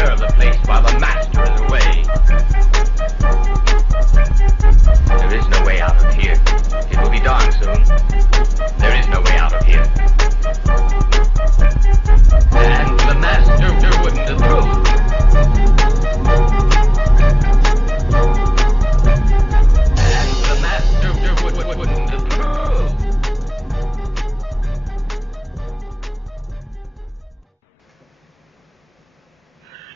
secure the place while the master is away. There is no way out of here. It will be dark soon. There is no way out of here. And the master wouldn't approve. And the master wouldn't approve.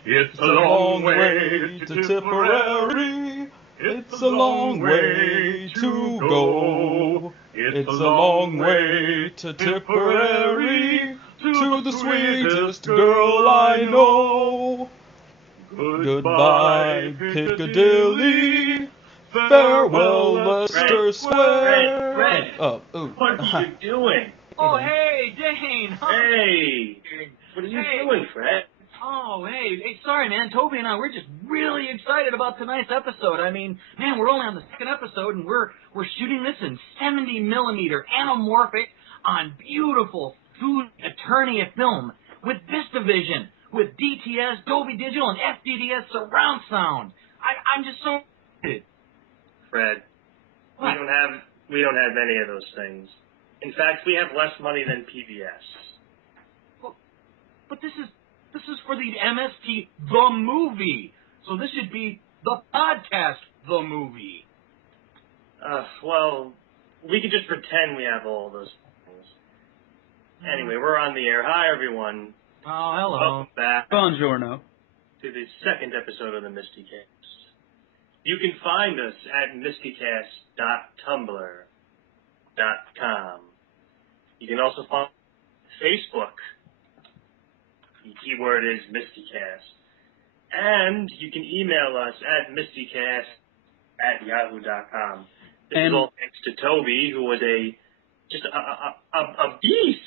It's a long way to Tipperary. It's a long way to go. It's a long way to Tipperary, to the sweetest girl I know. Goodbye, Piccadilly. Farewell, Leicester Square. Fred. Oh, ooh. What are you doing? Oh, hey, Dane. Hey, what are you doing, Fred? Oh, hey, sorry, man. Toby and I, we're just really excited about tonight's episode. I mean, man, we're only on the second episode, and we're shooting this in 70mm anamorphic on beautiful food Eternia film with VistaVision, with DTS, Dolby Digital, and FDDS surround sound. I'm just so excited. Fred, What? we don't have any of those things. In fact, we have less money than PBS. But this is for the MST the movie. So this should be the podcast the movie. Well, we could just pretend we have all those things. Anyway, we're on the air. Hi, everyone. Oh, hello. Welcome back Buongiorno. to the second episode of the MSTieCast. You can find us at MSTieCast.tumblr.com. You can also find Facebook. The keyword is MSTieCast. And you can email us at MSTieCast@yahoo.com. This is all thanks to Toby, who was a beast.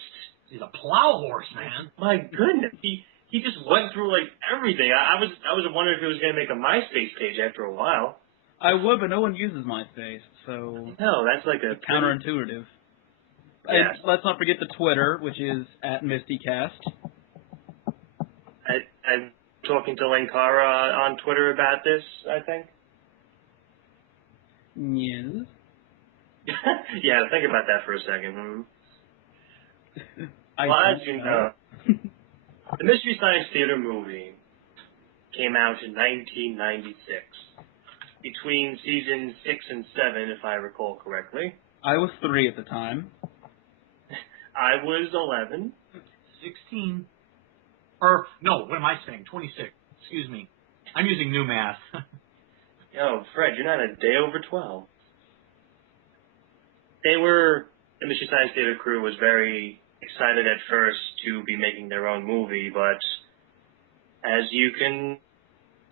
He's a plow horse, man. My goodness, he just went through like everything. I was wondering if he was going to make a MySpace page after a while. I would, but no one uses MySpace, so No, that's like a counterintuitive. Yeah. And let's not forget the Twitter, which is at MSTieCast. I'm talking to Linkara on Twitter about this, I think. Yes. Yeah, think about that for a second. I Well, as think you so. know, the Mystery Science Theater movie came out in 1996, between seasons 6 and 7, if I recall correctly. I was 3 at the time. I was 11. 16. Or, no, what am I saying? 26. Excuse me. I'm using new math. Oh, Fred, you're not a day over 12. The Mystery Science Theater crew was very excited at first to be making their own movie, but as you can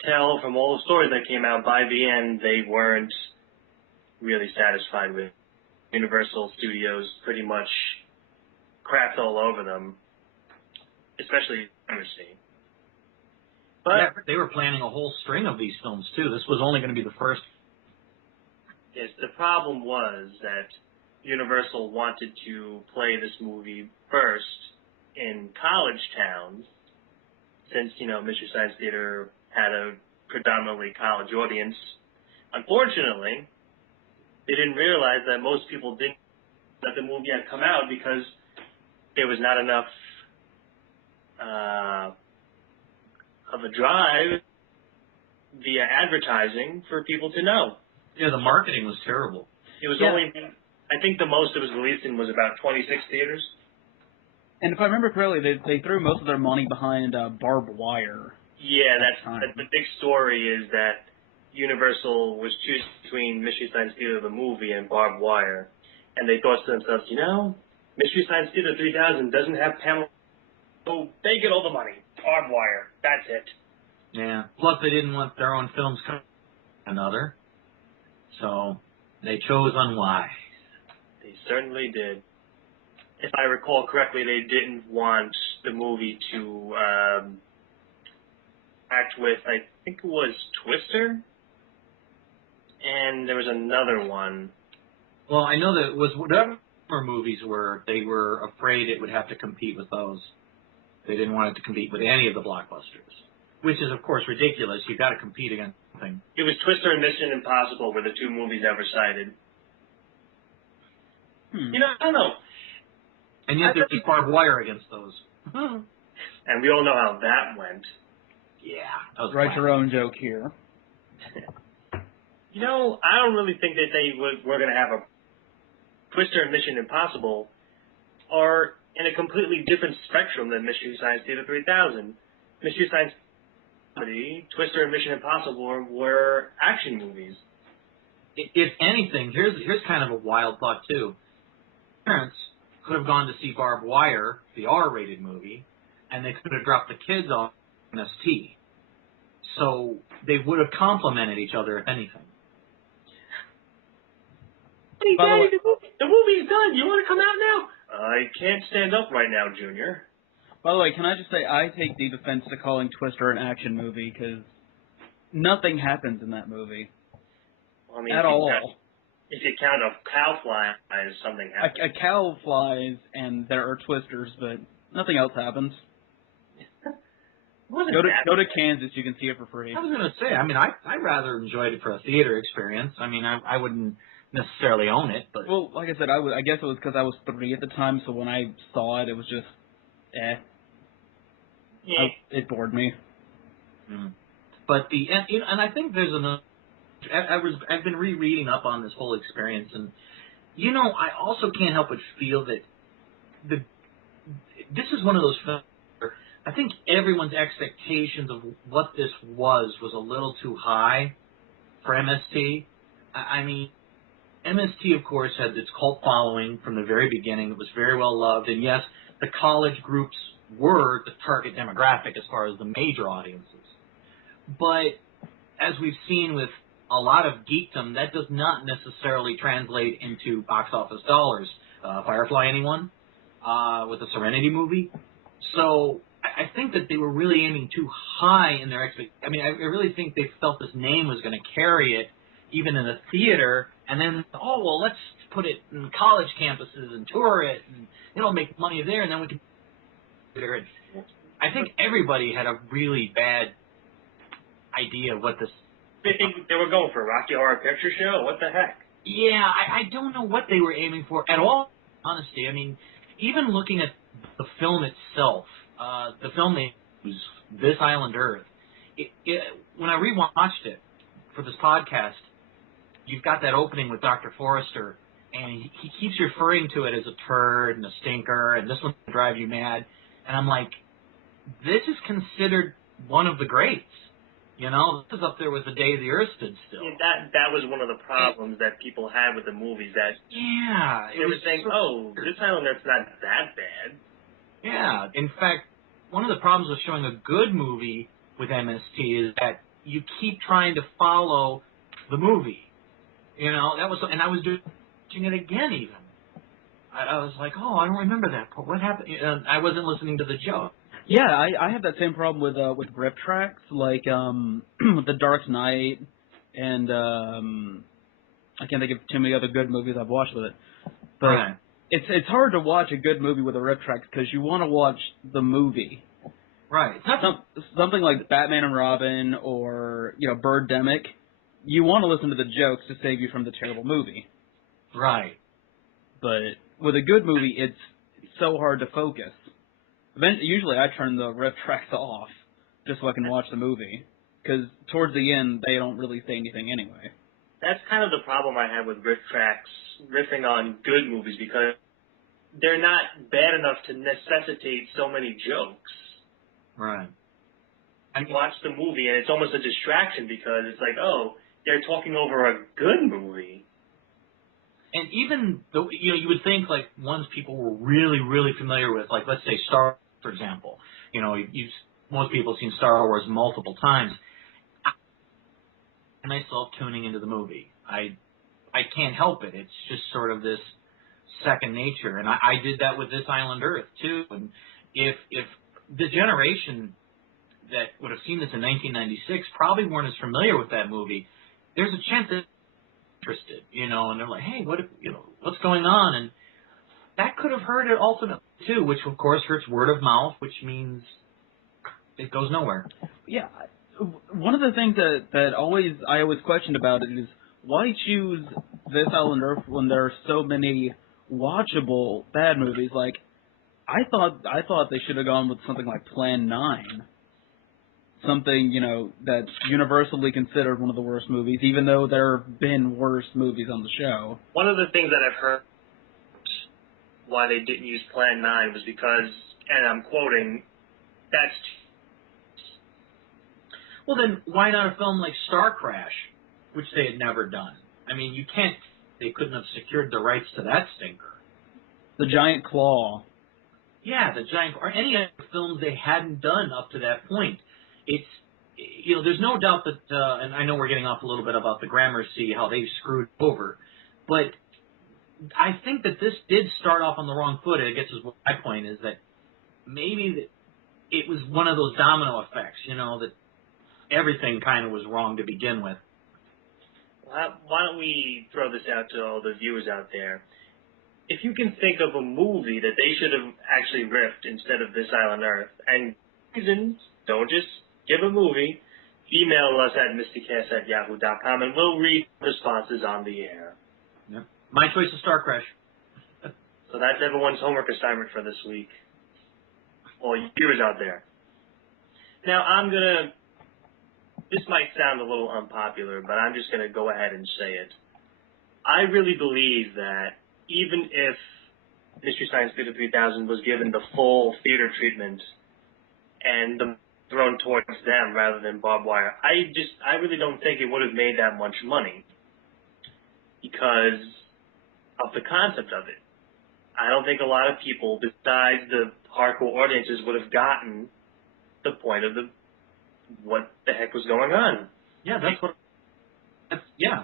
tell from all the stories that came out, by the end, they weren't really satisfied with Universal Studios pretty much crapped all over them, especially MST. But Yeah, they were planning a whole string of these films, too. This was only going to be the first. yes, the problem was that Universal wanted to play this movie first in college towns, since, Mystery Science Theater had a predominantly college audience. Unfortunately, they didn't realize that most people didn't let the movie had come out because there was not enough of a drive via advertising for people to know. Yeah, the marketing was terrible. It was Yeah. only, I think the most it was released in was about 26 theaters. And if I remember correctly, they threw most of their money behind barbed wire. Yeah, That's fine. the big story is that Universal was choosing between Mystery Science Theater the movie and Barbed Wire, and they thought to themselves, Mystery Science Theater 3000 doesn't have Pamela, so they get all the money. Barbed Wire, that's it. Yeah. Plus, they didn't want their own films coming another. So, they chose unwise. They certainly did. If I recall correctly, they didn't want the movie to act with, I think it was Twister, and there was another one. Well, I know that it was whatever movies were, they were afraid it would have to compete with those. They didn't want it to compete with any of the blockbusters. which is, of course, ridiculous. You've got to compete against something. It was Twister and Mission Impossible were the two movies ever cited. You know, I don't know. And yet there's barbed wire against those. And we all know how that went. Yeah. That was Write your own joke here. You know, I don't really think that they were going to have a Twister and Mission Impossible are in a completely different spectrum than Mystery Science Theater 3000. Mystery Science Comedy, Twister and Mission Impossible were action movies. If anything, here's kind of a wild thought, too. Parents could have gone to see Barbed Wire, the R-rated movie, and they could have dropped the kids off MST. So they would have complemented each other, if anything. Hey, Daddy, the movie's done. You want to come out now? I can't stand up right now, Junior. By the way, can I just say I take deep offense to calling Twister an action movie because nothing happens in that movie. I mean, at all. If you count a cow fly as something happens. A cow flies and there are twisters, but nothing else happens. Go to Kansas, you can see it for free. I was going to say, I mean, I rather enjoyed it for a theater experience. I mean, I wouldn't necessarily own it, but... Well, like I said, I guess it was because I was 3 at the time, so when I saw it, it was just, Yeah. It bored me. But and I think there's another... I've been rereading up on this whole experience, and, you know, I also can't help but feel that this is one of those films where I think everyone's expectations of what this was a little too high for MST. I mean, MST, of course, had its cult following from the very beginning. It was very well loved, and yes, the college groups were the target demographic as far as the major audiences. But as we've seen with a lot of geekdom, that does not necessarily translate into box office dollars. Firefly, anyone? With the Serenity movie? So I think that they were really aiming too high in their expectations. I mean, I really think they felt this name was going to carry it, even in the theater, and then, oh, well, let's put it in college campuses and tour it, and it'll make money there, and then we can... I think everybody had a really bad idea of what this... They think they were going for a Rocky Horror Picture Show? What the heck? Yeah, I don't know what they were aiming for at all, honestly. I mean, even looking at the film itself, the film name was This Island Earth. When I rewatched it for this podcast, you've got that opening with Dr. Forrester, and he keeps referring to it as a turd and a stinker, and this one's going to drive you mad. And I'm like, this is considered one of the greats. You know, this is up there with The Day the Earth Stood Still. Yeah, that was one of the problems that people had with the movies. That they were saying, "Oh, This Island Earth's not that bad." Yeah, in fact, one of the problems with showing a good movie with MST is that you keep trying to follow the movie. You know, that was, and I was watching it again even. I was like, oh, I don't remember that part. What happened? I wasn't listening to the joke. Yeah, I have that same problem with RiffTrax, like with The Dark Knight, and I can't think of too many other good movies I've watched with it. But Right. It's hard to watch a good movie with a RiffTrax because you want to watch the movie. Right. Something like Batman and Robin or Birdemic, you want to listen to the jokes to save you from the terrible movie. Right. But with a good movie, it's so hard to focus. Usually I turn the RiffTrax off just so I can watch the movie, because towards the end, they don't really say anything anyway. That's kind of the problem I have with RiffTrax riffing on good movies, because they're not bad enough to necessitate so many jokes. Right. And watch the movie, and it's almost a distraction because it's like, oh, they're talking over a good movie. And even though, you would think like ones people were really, really familiar with, like let's say Star Wars, for example. Most people have seen Star Wars multiple times. I find myself tuning into the movie. I can't help it. It's just sort of this second nature. And I did that with This Island Earth too. And if the generation that would have seen this in 1996 probably weren't as familiar with that movie, there's a chance that interested, and they're like, hey, what's going on? And that could have hurt it ultimately too, which of course hurts word of mouth, which means it goes nowhere. Yeah, one of the things that I always questioned about it is why choose this Island Earth when there are so many watchable bad movies? Like, I thought they should have gone with something like Plan 9. Something, that's universally considered one of the worst movies, even though there have been worse movies on the show. One of the things that I've heard why they didn't use Plan 9 was because, and I'm quoting, that's... Well, then why not a film like Star Crash, which they had never done? I mean, they couldn't have secured the rights to that stinker. The Giant Claw. Yeah, or any other films they hadn't done up to that point. It's, there's no doubt that, and I know we're getting off a little bit about the Gramercy, how they screwed over, but I think that this did start off on the wrong foot. I guess is what my point is, that maybe it was one of those domino effects, that everything kind of was wrong to begin with. Why don't we throw this out to all the viewers out there? If you can think of a movie that they should have actually riffed instead of This Island Earth, and reasons, don't just give a movie, email us at MSTieCast@yahoo.com, and we'll read responses on the air. Yep. My choice is Star Crash. So that's everyone's homework assignment for this week. All you viewers out there. Now, this might sound a little unpopular, but I'm just going to go ahead and say it. I really believe that even if Mystery Science Theater 3000 was given the full theater treatment and thrown towards them rather than barbed wire, I really don't think it would have made that much money because of the concept of it. I don't think a lot of people, besides the hardcore audiences, would have gotten the point of what the heck was going on. Yeah,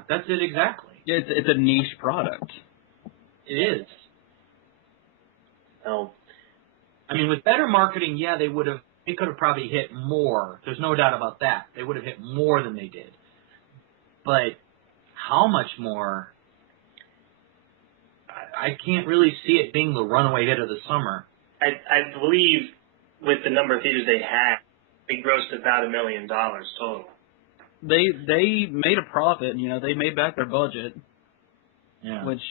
that's it exactly. Yeah, it's a niche product. It is. Oh, I mean, with better marketing, yeah, they could have probably hit more. There's no doubt about that. They would have hit more than they did. But how much more? I can't really see it being the runaway hit of the summer. I believe with the number of theaters they had, it grossed about $1 million total. They made a profit, they made back their budget. Yeah. Which,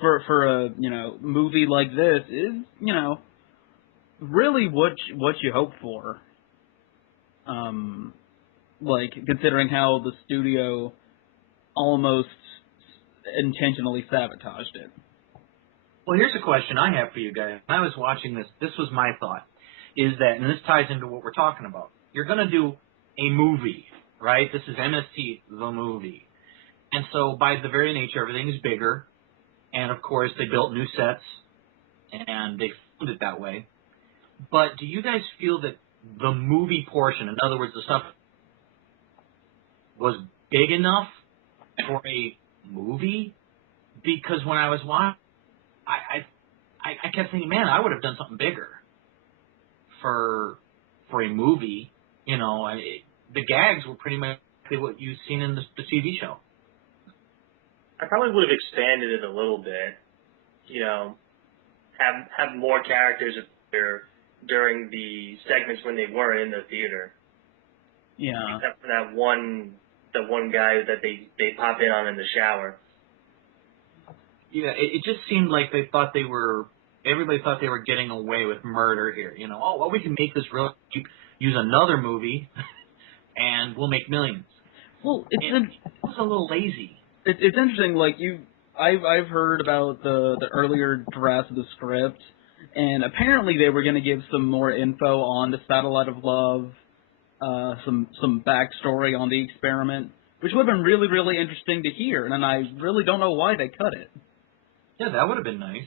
for a, movie like this is, really what you hope for. Like, considering how the studio almost intentionally sabotaged it. Well, here's a question I have for you guys. When I was watching this was my thought, is that, and this ties into what we're talking about, you're going to do a movie, right? This is MST, the movie. And so by the very nature, everything is bigger. And, of course, they built new sets, and they filmed it that way. But do you guys feel that the movie portion, in other words, the stuff, was big enough for a movie? Because when I was watching, I kept thinking, man, I would have done something bigger for a movie. The gags were pretty much what you've seen in the TV show. I probably would have expanded it a little bit, have more characters appear during the segments when they were in the theater. Yeah. Except for the one guy that they pop in on in the shower. Yeah, it just seemed like everybody thought they were getting away with murder here. We can make this real cheap, use another movie, and we'll make millions. Well, it was a little lazy. It's interesting, like, I've heard about the earlier drafts of the script, and apparently they were going to give some more info on the Satellite of Love, some backstory on the experiment, which would have been really, really interesting to hear, and I really don't know why they cut it. Yeah, that would have been nice.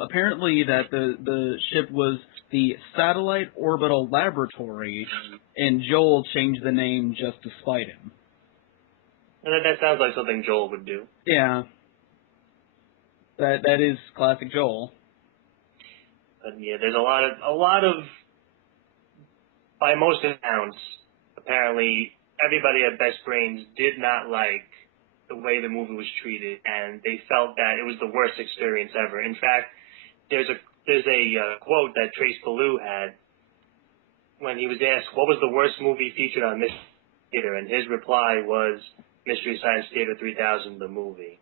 Apparently that the ship was the Satellite Orbital Laboratory, and Joel changed the name just to spite him. And that sounds like something Joel would do. Yeah. That is classic Joel. But yeah, there's a lot of by most accounts, apparently everybody at Best Brains did not like the way the movie was treated, and they felt that it was the worst experience ever. In fact, there's a quote that Trace Ballou had when he was asked what was the worst movie featured on Mystery Theater, and his reply was Mystery Science Theater 3000, the movie.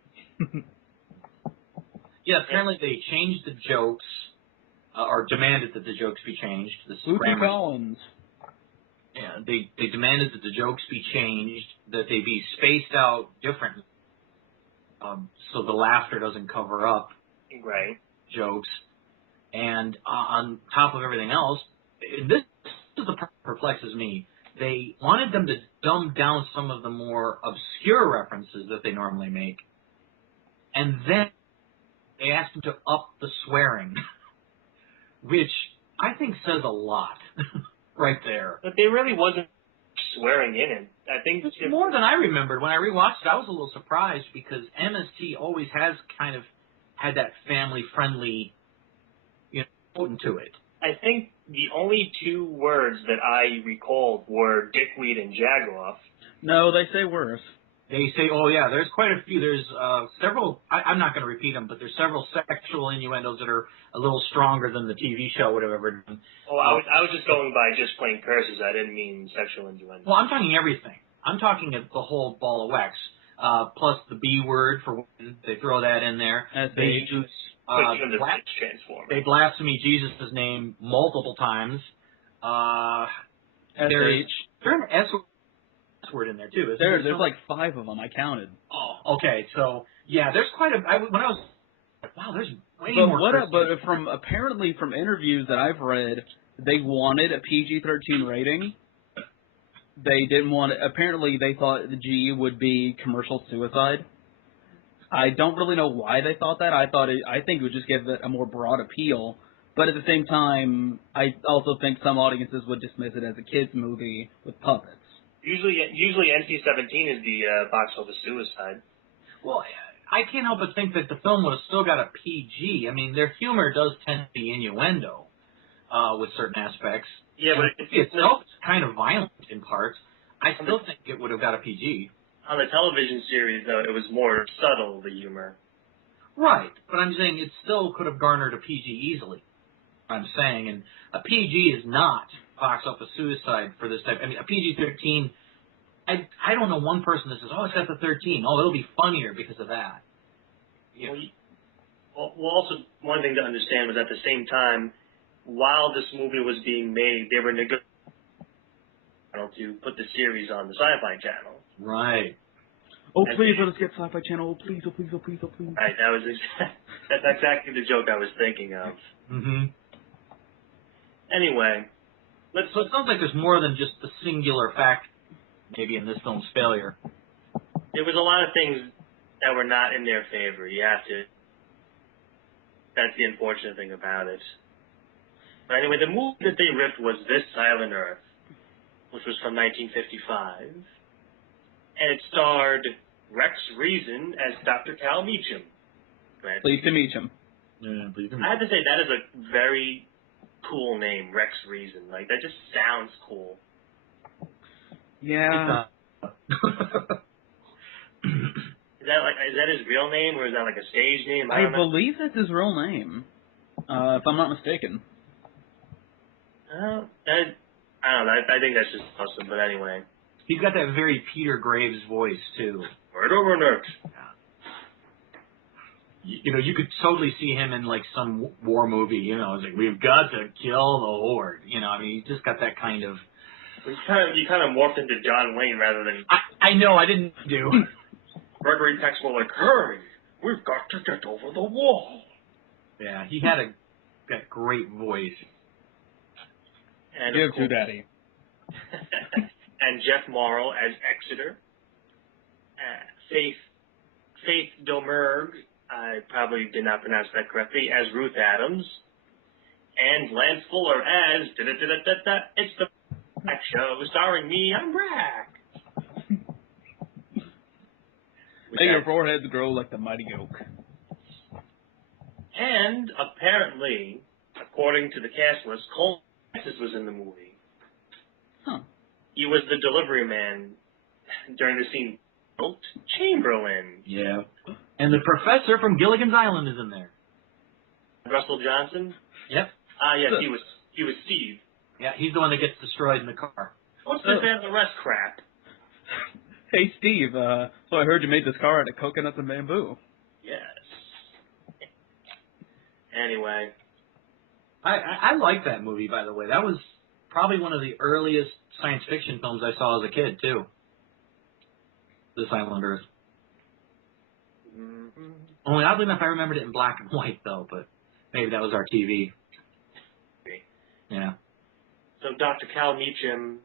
Yeah, apparently they changed the jokes, or demanded that the jokes be changed. This is grammar. Collins. Yeah, they demanded that the jokes be changed, that they be spaced out differently, so the laughter doesn't cover up Right. jokes. And on top of everything else, this is the part that perplexes me. They wanted them to dumb down some of the more obscure references that they normally make, and then they asked them to up the swearing, which I think says a lot right there. But there really wasn't swearing in it. I think It's more than I remembered. When I rewatched it, I was a little surprised because MST always has kind of had that family-friendly, note to it. I think the only two words that I recalled were dickweed and jagoff. No, they say worse. They say, oh yeah, there's quite a few. There's several, I'm not going to repeat them, but there's several sexual innuendos that are a little stronger than the TV show would have ever done. Oh, I was just going by just plain curses. I didn't mean sexual innuendo. Well, I'm talking everything. I'm talking the whole ball of wax, plus the B word for when they throw that in there. They use they blaspheme Jesus' name multiple times. There's an S word in there too. Isn't there? There's like 5 of them. I counted. Oh, okay. So yeah, there's quite a. When I was wow, there's way more. But from interviews that I've read, they wanted a PG-13 rating. They didn't want it. Apparently, they thought the G would be commercial suicide. I don't really know why they thought that. I think it would just give it a more broad appeal. But at the same time, I also think some audiences would dismiss it as a kids' movie with puppets. Usually NC-17 is the box office suicide. Well, I can't help but think that the film would have still got a PG. I mean, their humor does tend to be innuendo with certain aspects. Yeah, but it's kind of violent in parts. I still think it would have got a PG. On the television series, though, it was more subtle, the humor. Right, but I'm saying it still could have garnered a PG easily. I'm saying, and a PG is not box office suicide for this type. I mean, a PG-13, I don't know one person that says, oh, it's got the 13. Oh, it'll be funnier because of that. Yeah. Well, also, one thing to understand was at the same time, while this movie was being made, they were negotiating to put the series on the Sci-Fi Channel. Right. Oh, please let us get Sci-Fi Channel. Oh, please, oh, please, oh, please, oh, please. Right, that's exactly the joke I was thinking of. Mm-hmm. Anyway, so it sounds like there's more than just the singular fact, maybe, in this film's failure. There was a lot of things that were not in their favor. That's the unfortunate thing about it. But anyway, the movie that they ripped was This Island Earth, which was from 1955. And it starred Rex Reason as Dr. Cal Meacham. Pleased to meet him. Yeah, I have to say, that is a very cool name, Rex Reason. Like, that just sounds cool. Yeah. Is that his real name, or is that like a stage name? I believe that's his real name, if I'm not mistaken. I don't know. I think that's just awesome, but anyway. He's got that very Peter Graves voice, too. Right over next. Yeah. You could totally see him in, like, some war movie, it's like, we've got to kill the Horde. I mean, he's just got that kind of... You kind of morphed into John Wayne rather than... I know, I didn't do. Gregory Peck's more like, hurry, we've got to get over the wall. Yeah, he had that great voice. And Give to Daddy. And Jeff Morrow as Exeter. Faith Domergue, I probably did not pronounce that correctly, as Ruth Adams. And Lance Fuller as It's the Brack Show, starring me, I'm Brack. Make your foreheads grow like the mighty oak. And apparently, according to the cast list, Cole Francis was in the movie. Huh. He was the delivery man during the scene. Wilt Chamberlain. Yeah. And the professor from Gilligan's Island is in there. Russell Johnson? Yep. Yes, he was Steve. Yeah, he's the one that gets destroyed in the car. What's this and the rest crap? Hey, Steve, so I heard you made this car out of coconuts and bamboo. Yes. Anyway. I like that movie, by the way. That was probably one of the earliest science fiction films I saw as a kid, too. This Island Earth. Mm-hmm. Only oddly enough, I remembered it in black and white, though, but maybe that was our TV. Yeah. So Dr. Cal Meacham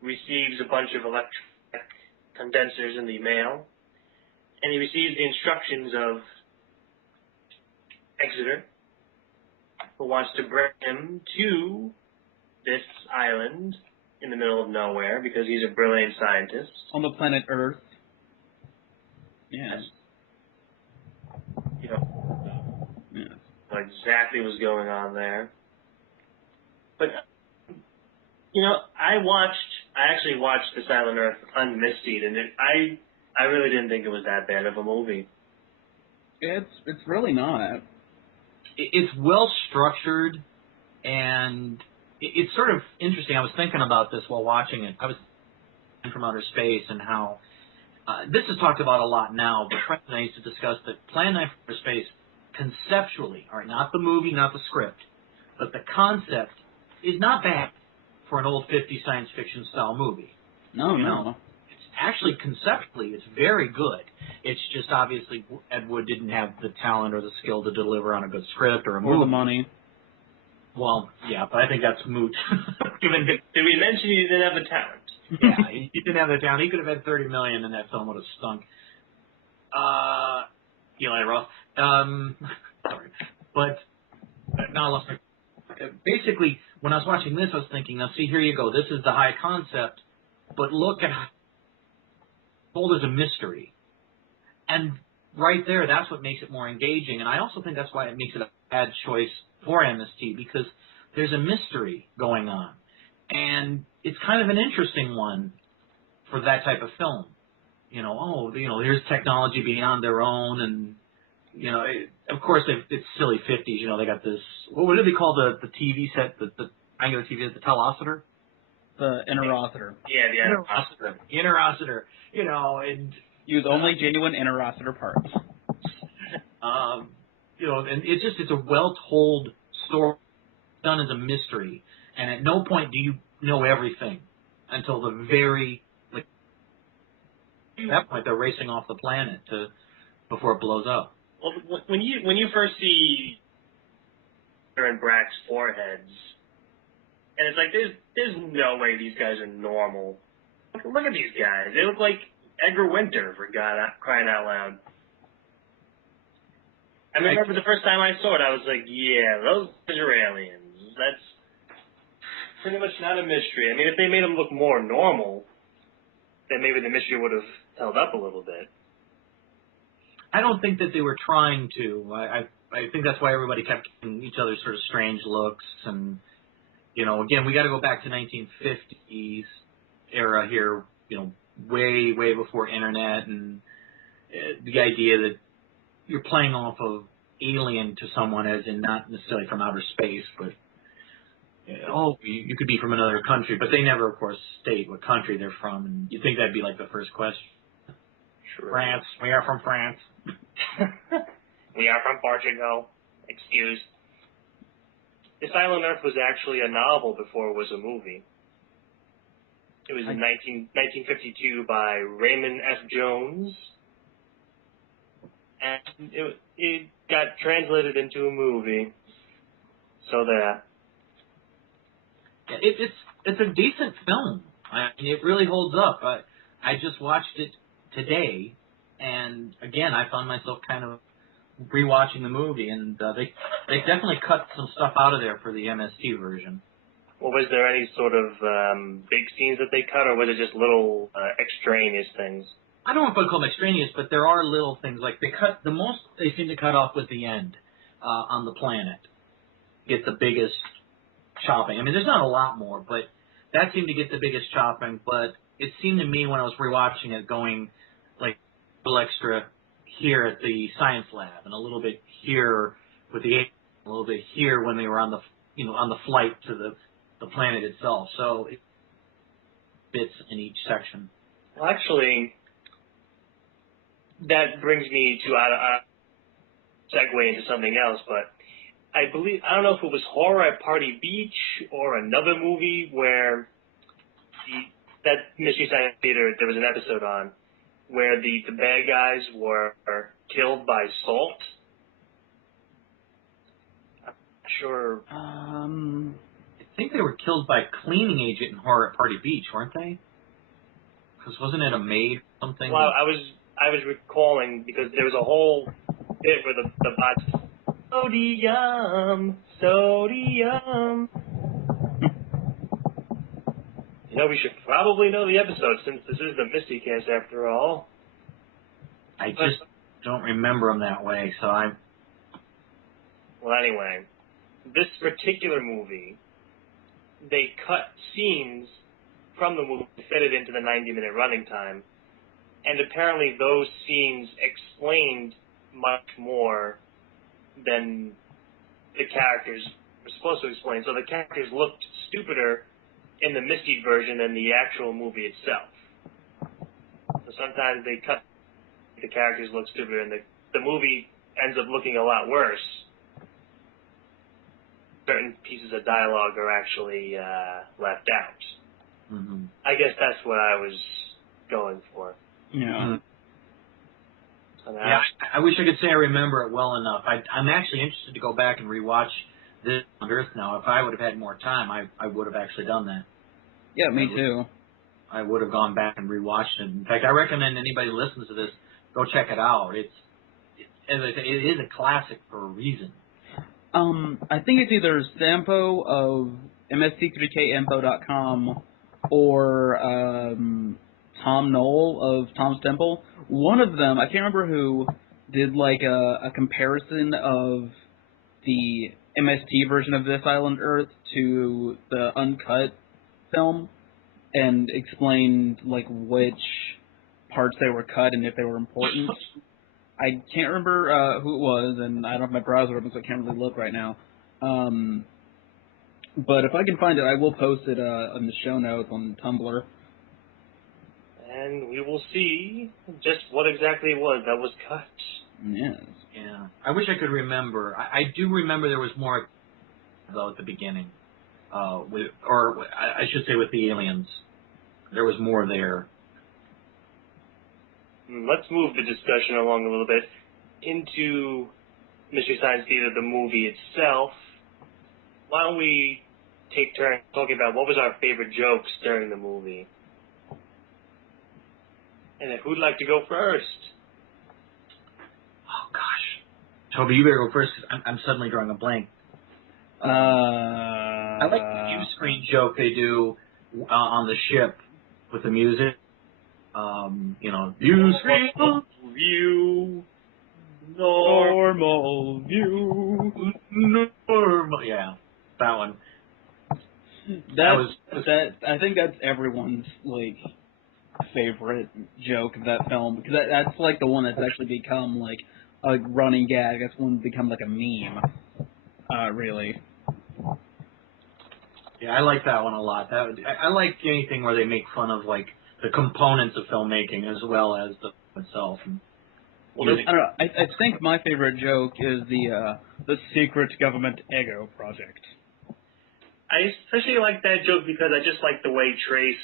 receives a bunch of electric condensers in the mail, and he receives the instructions of Exeter, who wants to bring him to this island in the middle of nowhere because he's a brilliant scientist. On the planet Earth. Yeah. You know, Yeah. what exactly was going on there. But, you know, I actually watched This Island Earth unmistied, and I really didn't think it was that bad of a movie. It's really not. It's well structured, and it's sort of interesting. I was thinking about this while watching it. I was from outer space and how this is talked about a lot now, but Frank and I used to discuss that Plan 9 from Outer Space conceptually, all right, not the movie, not the script, but the concept is not bad for an old 50s science fiction style movie. No, You no. know, it's actually conceptually, it's very good. It's just obviously Ed Wood didn't have the talent or the skill to deliver on a good script or a movie. Or the money. Well, yeah, but I think that's moot. Given that, Did we mention he didn't have the talent? yeah, he didn't have the talent. He could have had $30 million, and that film would have stunk. Eli Roth. Sorry, but now I lost my. Basically, when I was watching this, I was thinking, now see, here you go. This is the high concept, but look at how told as a mystery, and right there, that's what makes it more engaging. And I also think that's why it makes it a bad choice for MST, because there's a mystery going on, and it's kind of an interesting one for that type of film. You know, here's technology beyond their own, and you know, of course, it's silly 50s. You know, they got this. What do they call the TV set? The angular TV, the telocitor, The interocitor. Yeah, the interocitor. You know, and Use only genuine interocitor parts. you know, and it's a well-told story done as a mystery, and at no point do you know everything until the very, like, at that point they're racing off the planet before it blows up. Well, when you first see and Brack's foreheads, and it's like there's no way these guys are normal. Look at these guys. They look like Edgar Winter, for crying out loud. I remember the first time I saw it, I was like, yeah, those guys are aliens. That's pretty much not a mystery. I mean, if they made them look more normal, then maybe the mystery would have held up a little bit. I don't think that they were trying to. I think that's why everybody kept giving each other sort of strange looks. And, you know, again, we got to go back to 1950s era here, you know, way, way before internet, and the idea that you're playing off of alien to someone as in not necessarily from outer space, but, you could be from another country. But they never, of course, state what country they're from, and you'd think that'd be like the first question. Sure. France. We are from France. We are from Portugal. Excuse. This Island Earth was actually a novel before it was a movie. It was in 1952 by Raymond F. Jones, and it got translated into a movie. So there. It's a decent film. I mean, it really holds up. I just watched it today, and again, I found myself kind of rewatching the movie, and they definitely cut some stuff out of there for the MST version. Well, was there any sort of big scenes that they cut, or was it just little extraneous things? I don't know if I'd call them extraneous, but there are little things. Like the most they seem to cut off was the end on the planet. Get the biggest chopping. I mean, there's not a lot more, but that seemed to get the biggest chopping. But it seemed to me when I was rewatching it going like a little extra here at the science lab, and a little bit here with the, a little bit here when they were on the, on the flight to the the planet itself. So it fits in each section. Well, actually, that brings me to segue into something else, but I don't know if it was Horror at Party Beach or another movie where that Mystery Science Theater, there was an episode on where the bad guys were killed by salt. I'm not sure. I think they were killed by a cleaning agent in Horror at Party Beach, weren't they? Because wasn't it a maid or something? Well, I was recalling because there was a whole bit where the bots sodium. You know, we should probably know the episode since this is the MSTieCast after all. I just don't remember them that way, so I'm... Well, anyway, this particular movie, they cut scenes from the movie, fit it into the 90-minute running time, and apparently those scenes explained much more than the characters were supposed to explain. So the characters looked stupider in the Misty version than the actual movie itself. So sometimes they cut the characters look stupider, and the movie ends up looking a lot worse. Certain pieces of dialogue are actually left out. Mm-hmm. I guess that's what I was going for. Yeah. Mm-hmm. Yeah, I wish I could say I remember it well enough. I'm actually interested to go back and rewatch this on Earth now. If I would have had more time, I would have actually done that. Yeah, me too. I would have gone back and rewatched it. In fact, I recommend anybody who listens to this, go check it out. It is a classic for a reason. I think it's either Sampo of MST3Kinfo.com or Tom Knoll of Tom's Temple. One of them, I can't remember who, did like a comparison of the MST version of This Island Earth to the uncut film and explained like which parts they were cut and if they were important. I can't remember who it was, and I don't have my browser open, so I can't really look right now. But if I can find it, I will post it on the show notes on Tumblr. And we will see just what exactly it was that was cut. Yes. Yeah. I wish I could remember. I do remember there was more, though, at the beginning. I should say with the aliens. There was more there. Let's move the discussion along a little bit into Mystery Science Theater, the movie itself. Why don't we take turns talking about what was our favorite jokes during the movie? And if who'd like to go first? Oh, gosh. Toby, you better go first, because I'm suddenly drawing a blank. I like the view screen joke they do on the ship with the music. View screen. View. Normal view. Normal. Yeah, that one. I think that's everyone's like favorite joke of that film, because that's like the one that's actually become like a running gag. That's one become like a meme. Really. Yeah, I like that one a lot. I like anything where they make fun of like the components of filmmaking as well as the film itself. Well, I don't know. I think my favorite joke is the secret government ego project. I especially like that joke because I just like the way Trace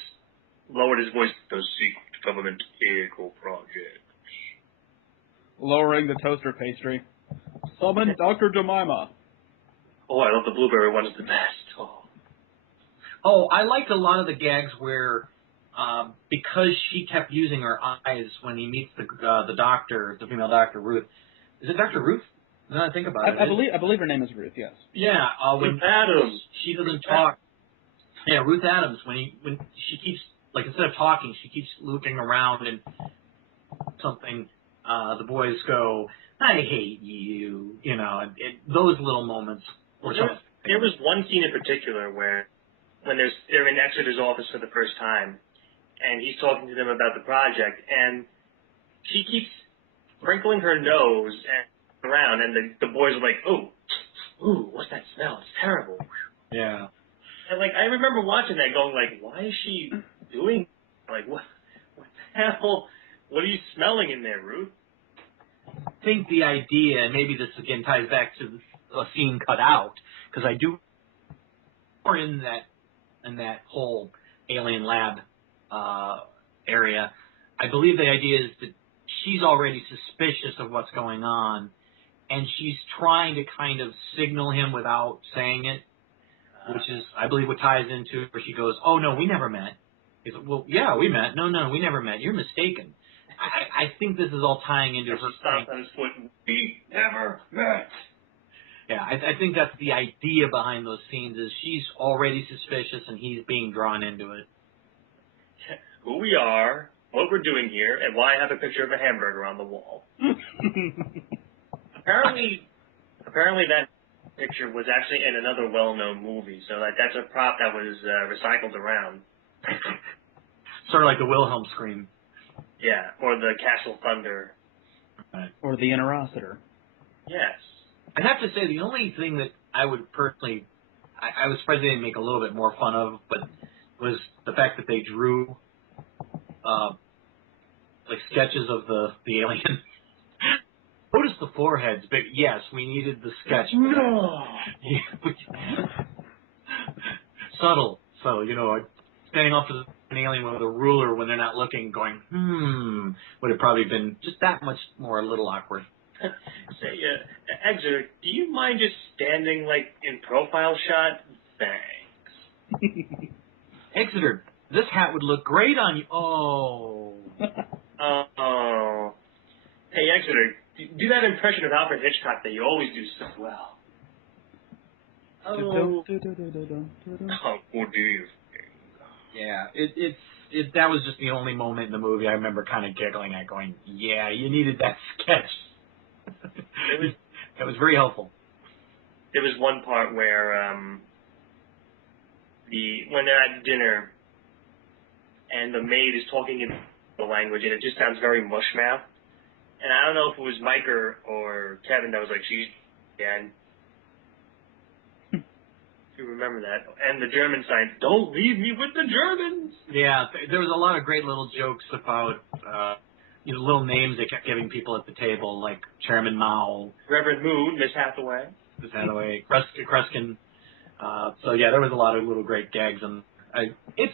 lowered his voice. The secret government ego project. Lowering the toaster pastry. Summon Dr. Jemima. Oh, I love the blueberry one. It's the best. Oh, I liked a lot of the gags where, because she kept using her eyes when he meets the doctor, the female doctor, Ruth. Is it Dr. Ruth? Now I think about it. I believe her name is Ruth, yes. Yeah, when Ruth Adams. She doesn't talk. Yeah, Ruth Adams. When she keeps, like, instead of talking, she keeps looking around and something. The boys go, "I hate you," those little moments. There was one scene in particular where, when they're in Exeter's office for the first time, and he's talking to them about the project, and she keeps wrinkling her nose around, and the boys are like, "Ooh, what's that smell? It's terrible." Yeah. And, like, I remember watching that going, like, why is she doing, like, what the hell, what are you smelling in there, Ruth? I think the idea, and maybe this again ties back to a scene cut out, because I do, or in that whole alien lab area, I believe the idea is that she's already suspicious of what's going on, and she's trying to kind of signal him without saying it, which is, I believe, what ties into where she goes, "Oh no, we never met." He's like, "Well, yeah, we met." "No, we never met. You're mistaken." I think this is all tying into her. Stopped on his foot. We never met. Yeah, I think that's the idea behind those scenes. Is she's already suspicious and he's being drawn into it. Who we are, what we're doing here, and why I have a picture of a hamburger on the wall. Apparently that picture was actually in another well-known movie, so that's a prop that was recycled around. Sort of like the Wilhelm scream. Yeah, or the Castle Thunder. Right. Or the Interocitor. Yes. I'd have to say the only thing that I would personally, I was surprised they didn't make a little bit more fun of, but was the fact that they drew like sketches of the alien. Notice the foreheads, but yes, we needed the sketch. No. Subtle, standing off to an alien with a ruler when they're not looking, going, would have probably been just that much more a little awkward. Say, Exeter, do you mind just standing, like, in profile shot? Thanks. Exeter, this hat would look great on you. Oh. Oh. Hey, Exeter, do that impression of Alfred Hitchcock that you always do so well. Oh. What do you think? Yeah, that was just the only moment in the movie I remember kind of giggling at, going, yeah, you needed that sketch. It was very helpful. There was one part where when they're at dinner and the maid is talking in the language and it just sounds very mushmouth. And I don't know if it was Mike or Kevin that was like, she's again. If you remember that. And the German sign, don't leave me with the Germans. Yeah, there was a lot of great little jokes about little names they kept giving people at the table, like Chairman Mao, Reverend Moon, Miss Hathaway, Kruskin. So yeah, there was a lot of little great gags, and it's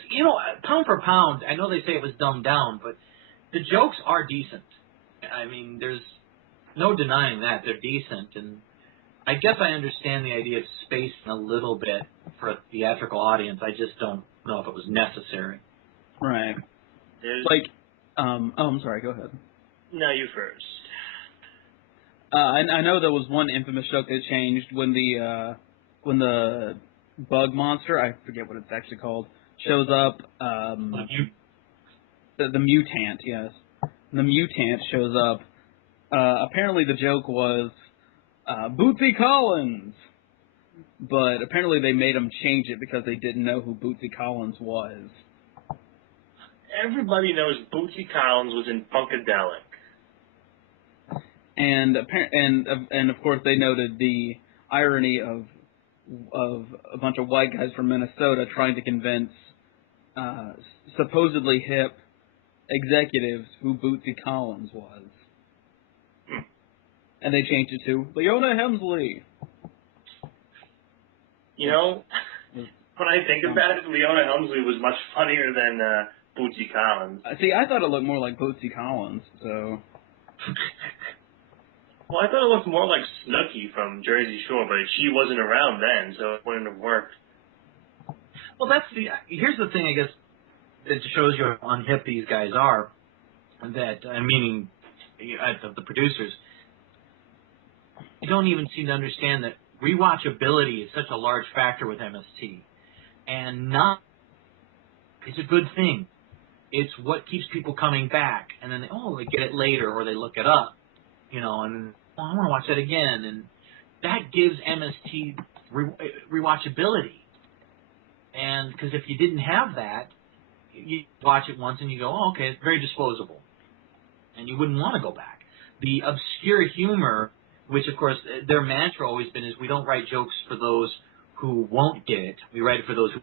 pound for pound. I know they say it was dumbed down, but the jokes are decent. I mean, there's no denying that they're decent, and I guess I understand the idea of spacing a little bit for a theatrical audience. I just don't know if it was necessary. Right. I'm sorry, go ahead. No, you first. I know there was one infamous joke that changed when the bug monster, I forget what it's actually called, shows up. The mutant, yes. The mutant shows up. Apparently the joke was Bootsy Collins, but apparently they made him change it because they didn't know who Bootsy Collins was. Everybody knows Bootsy Collins was in Funkadelic. And of course they noted the irony of a bunch of white guys from Minnesota trying to convince supposedly hip executives who Bootsy Collins was. And they changed it to Leona Hemsley. You know, when I think about it, Leona Helmsley was much funnier than Bootsy Collins. See, I thought it looked more like Bootsy Collins, so... Well, I thought it looked more like Snooki from Jersey Shore, but she wasn't around then, so it wouldn't have worked. Well, here's the thing, I guess, that shows you how unhip these guys are, that, meaning the producers, you don't even seem to understand that rewatchability is such a large factor with MST. And it's a good thing. It's what keeps people coming back. And then they get it later, or they look it up, and I want to watch that again. And that gives MST rewatchability. And because if you didn't have that, you watch it once and you go, oh, okay, it's very disposable. And you wouldn't want to go back. The obscure humor, which, of course, their mantra always been is we don't write jokes for those who won't get it. We write it for those who...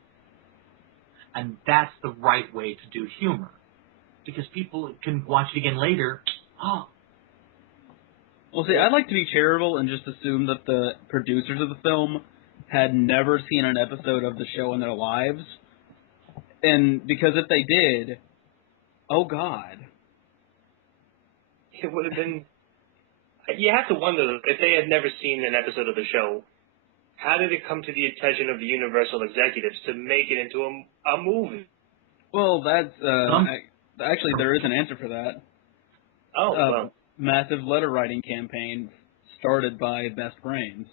And that's the right way to do humor. Because people can watch it again later. Oh. Well, see, I'd like to be charitable and just assume that the producers of the film had never seen an episode of the show in their lives. And because if they did, oh God. It would have been... You have to wonder, if they had never seen an episode of the show, how did it come to the attention of the Universal executives to make it into a movie? Well, that's... actually, there is an answer for that. Oh, well. Massive letter writing campaign started by Best Brains.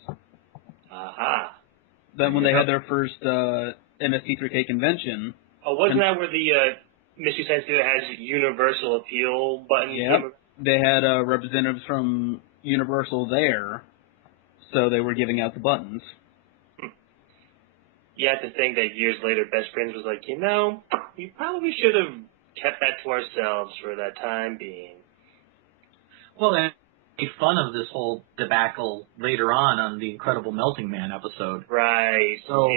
Aha. Then when they had their first MST3K convention... Oh, wasn't that where the Mystery Science Theater has Universal Appeal button? Yep. They had representatives from Universal there, so they were giving out the buttons. You have to think that years later, Best Brains was like, we probably should have kept that to ourselves for that time being. Well, they made fun of this whole debacle later on the Incredible Melting Man episode. Right. So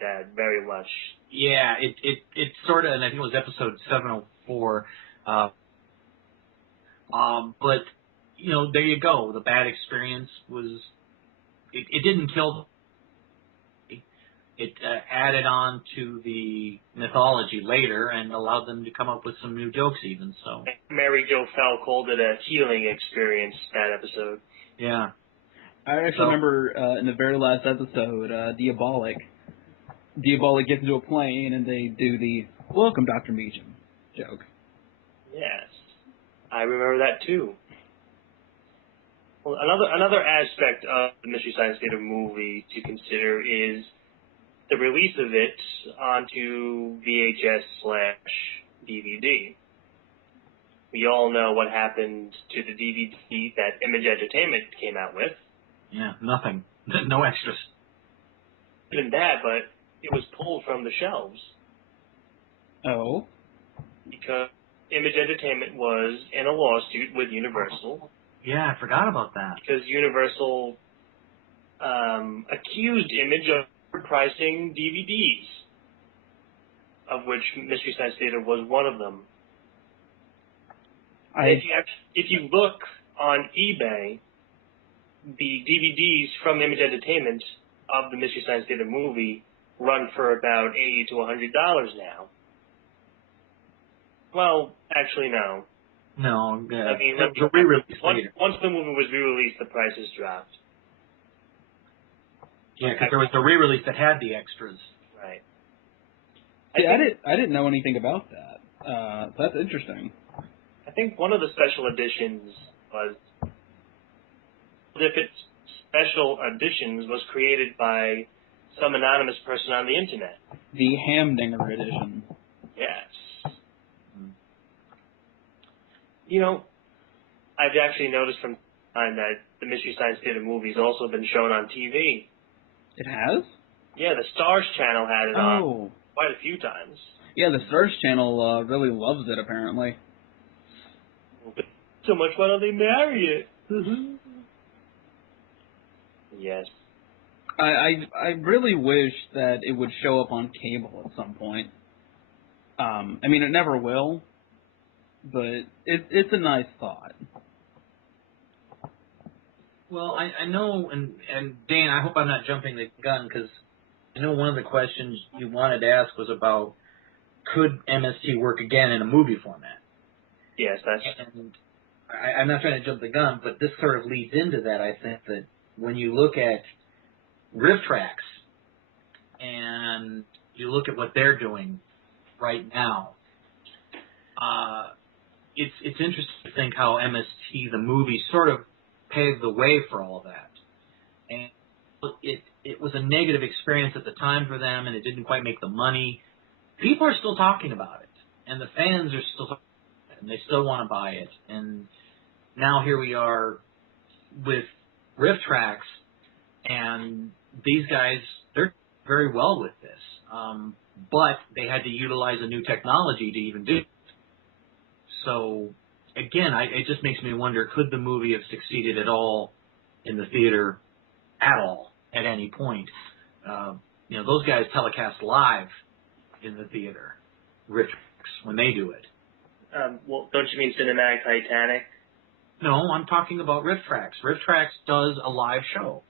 that very much. Yeah, it sort of, and I think it was episode 704. But there you go. The bad experience was it didn't kill. It added on to the mythology later and allowed them to come up with some new jokes even. So Mary Jo Fell called it a healing experience, that episode. Yeah. I actually remember in the very last episode, Diabolic gets into a plane and they do the "Welcome, Dr. Meacham" joke. Yes. I remember that too. Well, another aspect of the Mystery Science Theater movie to consider is the release of it onto VHS/DVD. We all know what happened to the DVD that Image Entertainment came out with. Yeah, nothing. No extras. Even that, but it was pulled from the shelves. Oh? Because Image Entertainment was in a lawsuit with Universal. Yeah, I forgot about that. Because Universal accused Image of overpricing DVDs, of which Mystery Science Theater was one of them. If you look on eBay, the DVDs from Image Entertainment of the Mystery Science Theater movie run for about $80 to $100 now. Well, actually, no. No, yeah. I mean, once the movie was re-released, the prices dropped. Yeah, because there was the re-release that had the extras. Right. See, I didn't know anything about that. That's interesting. I think one of the special editions was special editions was created by some anonymous person on the internet. The Hamdinger edition. Yes. I've actually noticed from time that the Mystery Science Theater movie's also been shown on TV. It has? Yeah, the Stars channel had it on quite a few times. Yeah, the Stars channel really loves it, apparently. So much, why don't they marry it? Yes. I really wish that it would show up on cable at some point. I mean, it never will, but it's a nice thought. Well, I know, and Dan, I hope I'm not jumping the gun, because I know one of the questions you wanted to ask was about, could MST work again in a movie format? Yes, that's... And I'm not trying to jump the gun, but this sort of leads into that, I think, that when you look at RiffTrax, and you look at what they're doing right now, it's interesting to think how MST, the movie, sort of paved the way for all of that. And it was a negative experience at the time for them, and it didn't quite make the money. People are still talking about it, and the fans are still talking about it, and they still want to buy it. And now here we are with RiffTrax, and these guys, they're very well with this. But they had to utilize a new technology to even do it. So, again, it just makes me wonder, could the movie have succeeded at all in the theater at all, at any point? those guys telecast live in the theater, RiffTrax, when they do it. Well, don't you mean Cinematic Titanic? No, I'm talking about RiffTrax. RiffTrax does a live show.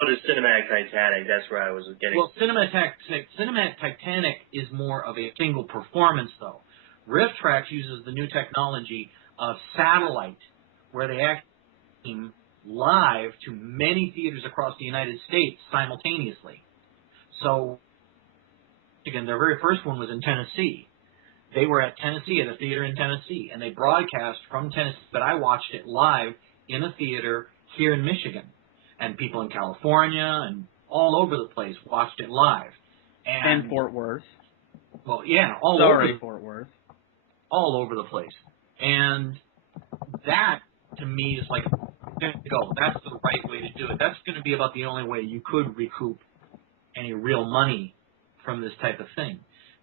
Oh, the Cinematic Titanic, that's where I was getting... Well, Cinematic Titanic is more of a single performance, though. RiffTrax uses the new technology of satellite, where they actually stream live to many theaters across the United States simultaneously. So, again, their very first one was in Tennessee. They were at Tennessee, at a theater in Tennessee, and they broadcast from Tennessee, but I watched it live in a theater here in Michigan. And people in California and all over the place watched it live. And Fort Worth. Well, yeah, all Fort Worth. All over the place. And that, to me, is like, there you go. That's the right way to do it. That's going to be about the only way you could recoup any real money from this type of thing.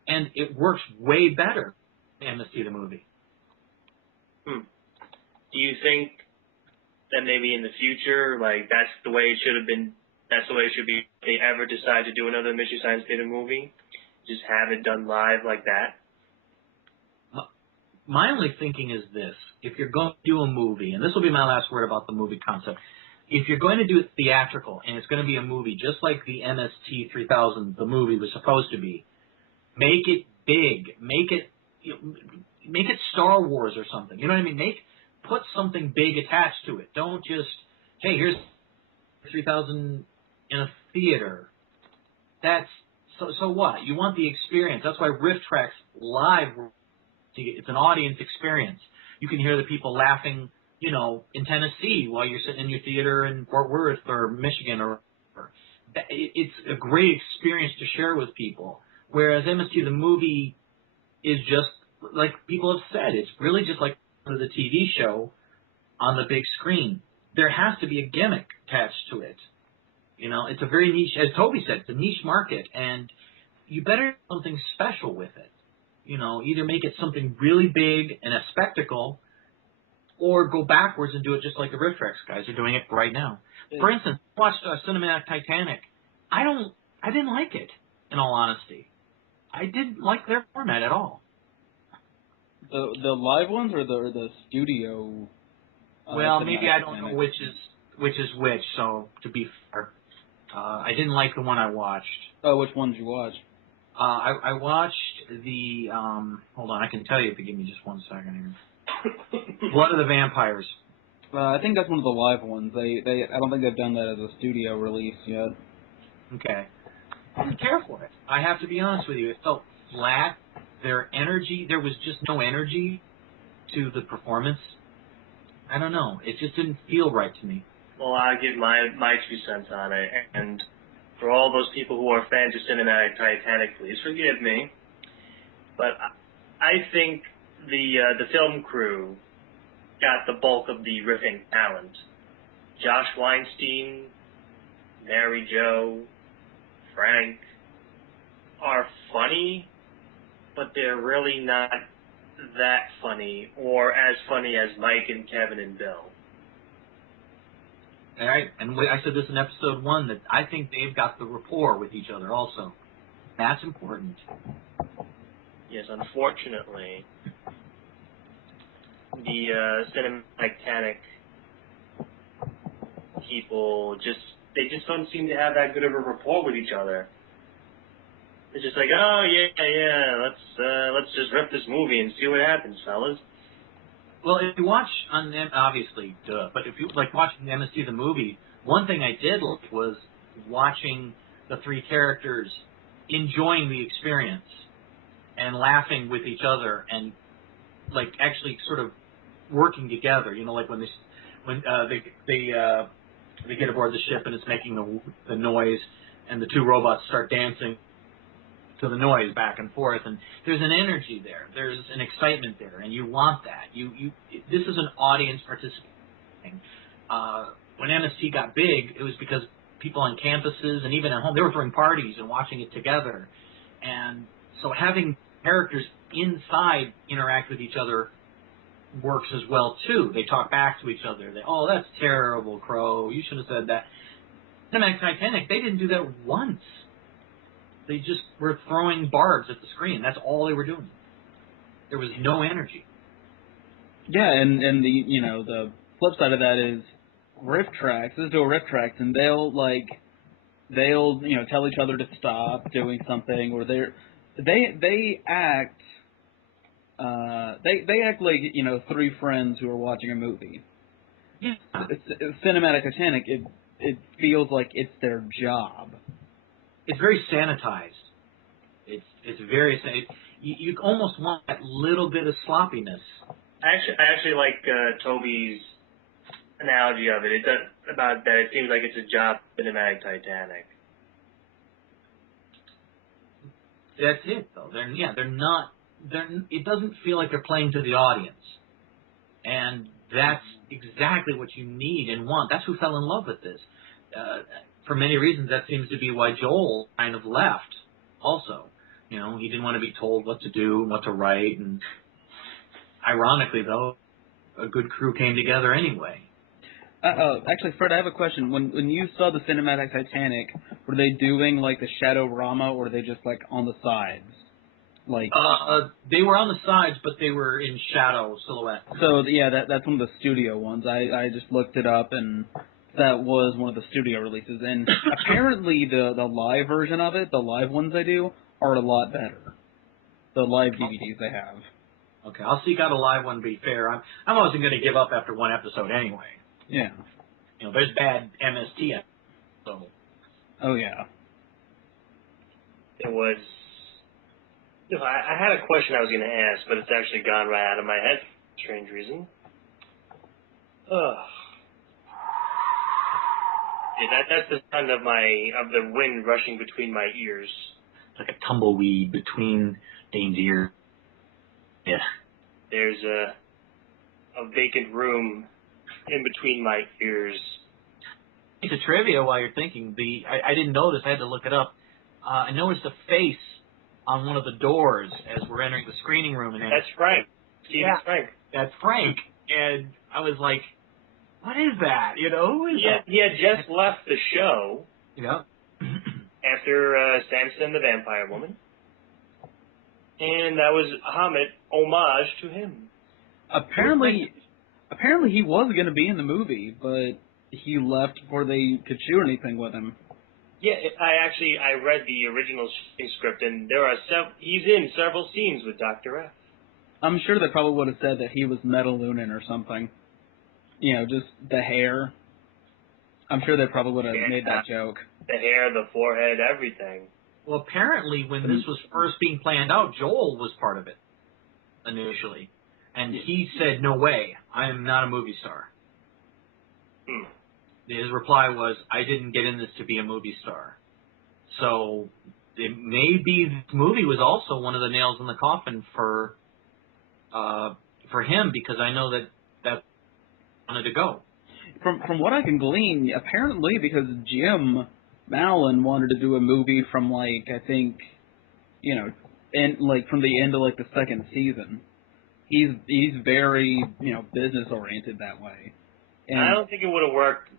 And it works way better than MST the movie. Do you think that maybe in the future, like, that's the way it should have been, that's the way it should be, if they ever decide to do another Mystery Science Theater movie, just have it done live like that? My only thinking is this. If you're going to do a movie, and this will be my last word about the movie concept, if you're going to do it theatrical, and it's going to be a movie just like the MST3000, the movie was supposed to be, make it big. Make it Star Wars or something. You know what I mean? Put something big attached to it. Don't just, hey, here's 3000 in a theater. That's, so what? You want the experience. That's why RiffTrax live, it's an audience experience. You can hear the people laughing, in Tennessee while you're sitting in your theater in Fort Worth or Michigan or it's a great experience to share with people. Whereas MST the movie is just, like people have said, it's really just like the TV show on the big screen. There has to be a gimmick attached to it. It's a very niche, as Toby said, it's a niche market, and you better do something special with it. Either make it something really big and a spectacle, or go backwards and do it just like the RiffTrax guys are doing it right now. For instance, I watched Cinematic Titanic. I didn't like it, in all honesty. I didn't like their format at all. The live ones or the studio? Well, maybe I don't know which is which. So to be fair, I didn't like the one I watched. Oh, which one did you watch? I watched the. Hold on, I can tell you if you give me just 1 second here. Blood of the Vampires. I think that's one of the live ones. I don't think they've done that as a studio release yet. Okay. I didn't care for it. I have to be honest with you. It felt flat. Their energy, there was just no energy to the performance. I don't know. It just didn't feel right to me. Well, I'll give my 2 cents on it. And for all those people who are fans of Cinematic Titanic, please forgive me. But I think the film crew got the bulk of the riffing talent. Josh Weinstein, Mary Jo, Frank are funny, but they're really not that funny or as funny as Mike and Kevin and Bill. All right, and I said this in episode 1 that I think they've got the rapport with each other also. That's important. Yes, unfortunately, the Cinematic Titanic people just don't seem to have that good of a rapport with each other. It's just like, oh yeah, let's just rip this movie and see what happens, fellas. Well, if you watch on them, obviously, but if you like watching the MST the movie, one thing I did like was watching the 3 characters enjoying the experience and laughing with each other and like actually sort of working together. Like when they get aboard the ship and it's making the noise, and the 2 robots start dancing to the noise back and forth, and there's an energy there, there's an excitement there, and you want that. This is an audience participating. When MST got big, it was because people on campuses and even at home, they were throwing parties and watching it together, and so having characters inside interact with each other works as well too. They talk back to each other. Oh, that's terrible, Crow. You should have said that. Cinematic Titanic, they didn't do that once. They just were throwing barbs at the screen. That's all they were doing. There was no energy. Yeah, and the the flip side of that is RiffTrax. Let's do a RiffTrax, and they'll tell each other to stop doing something, or they act like three friends who are watching a movie. Yeah. Cinematic Titanic, it feels like it's their job. It's very sanitized. It's very you almost want that little bit of sloppiness. I actually like Toby's analogy of it. About that. It seems like it's a job for Cinematic Titanic. That's it, though. They're not. It doesn't feel like they're playing to the audience, and that's exactly what you need and want. That's who fell in love with this. For many reasons, that seems to be why Joel kind of left. Also, he didn't want to be told what to do and what to write, and ironically, though, a good crew came together anyway. Actually, Fred, I have a question. When you saw the Cinematic Titanic, were they doing like the Shadowrama, or were they just like on the sides? Like they were on the sides, but they were in shadow silhouette. So yeah, that's one of the studio ones. I just looked it up, and that was one of the studio releases. And apparently the live version of it, the live ones they do, are a lot better. The live DVDs they have. Okay, I'll seek out a live one. To be fair, I wasn't going to give up after one episode anyway. Yeah. There's bad MST. So. Oh yeah. It was. I had a question I was going to ask, but it's actually gone right out of my head for a strange reason. Ugh. Yeah, that's the sound of the wind rushing between my ears. Like a tumbleweed between Dane's ears. Yeah. There's a vacant room in between my ears. It's a trivia while you're thinking. I didn't notice. I had to look it up. I noticed a face on one of the doors as we're entering the screening room. And that's Frank. Yeah, Frank. That's Frank. And I was like, what is that? Who is that? He had just left the show. Yeah. After Samson the Vampire Woman. And that was homage to him. Apparently he was going to be in the movie, but he left before they could shoot anything with him. Yeah, I read the original script, and he's in several scenes with Dr. F. I'm sure they probably would have said that he was Metalunin or something. Just the hair. I'm sure they probably would have made that joke. The hair, the forehead, everything. Well, apparently when this was first being planned out, Joel was part of it initially. And he said, no way, I am not a movie star. His reply was, I didn't get in this to be a movie star. So it may be this movie was also one of the nails in the coffin for him, because I know that wanted to go. From what I can glean, apparently because Jim Mallon wanted to do a movie from I think, from the end of the second season. He's very business oriented that way. And I don't think it would have worked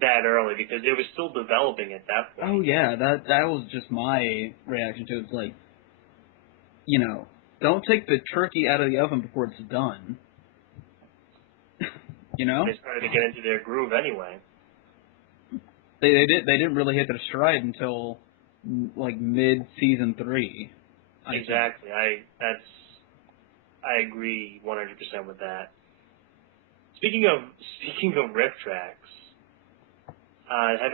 that early because they were still developing at that point. Oh yeah, that was just my reaction to it. It's like, don't take the turkey out of the oven before it's done. They started to get into their groove anyway. They didn't really hit their stride until mid season 3. Exactly. I agree 100% with that. Speaking of RiffTrax, have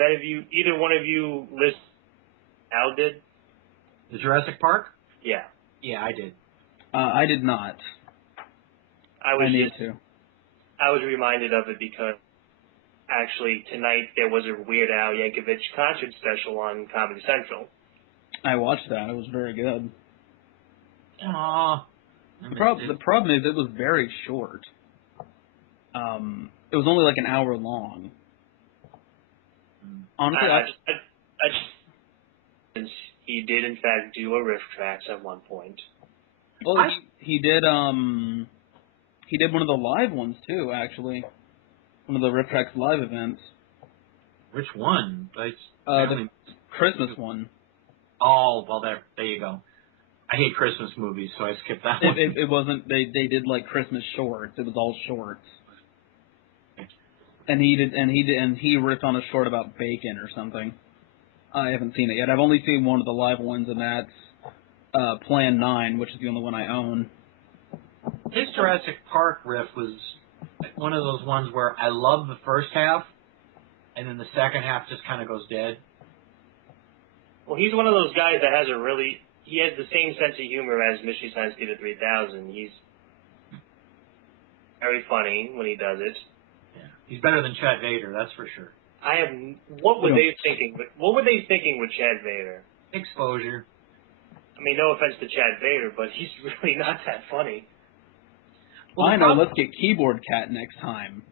either one of you listened? Al did? The Jurassic Park? Yeah. Yeah, I did. I did not. I need to. I was reminded of it because actually tonight there was a Weird Al Yankovic concert special on Comedy Central. I watched that. It was very good. Aww. The problem is it was very short. It was only an hour long. Honestly, he did in fact do a RiffTrax at one point. Well, he did one of the live ones too, actually. One of the RiffTrax live events. Which one? The Christmas one. Oh, well, there you go. I hate Christmas movies, so I skipped that one. It wasn't. They did like Christmas shorts. It was all shorts. And he ripped on a short about bacon or something. I haven't seen it yet. I've only seen one of the live ones, and that's Plan 9, which is the only one I own. His Jurassic Park riff was one of those ones where I love the first half, and then the second half just kind of goes dead. Well, he's one of those guys that has he has the same sense of humor as Mystery Science Theater 3000. He's very funny when he does it. Yeah. He's better than Chad Vader, that's for sure. What were they thinking? What were they thinking with Chad Vader? Exposure. I mean, no offense to Chad Vader, but he's really not that funny. Well, I know. Let's get Keyboard Cat next time.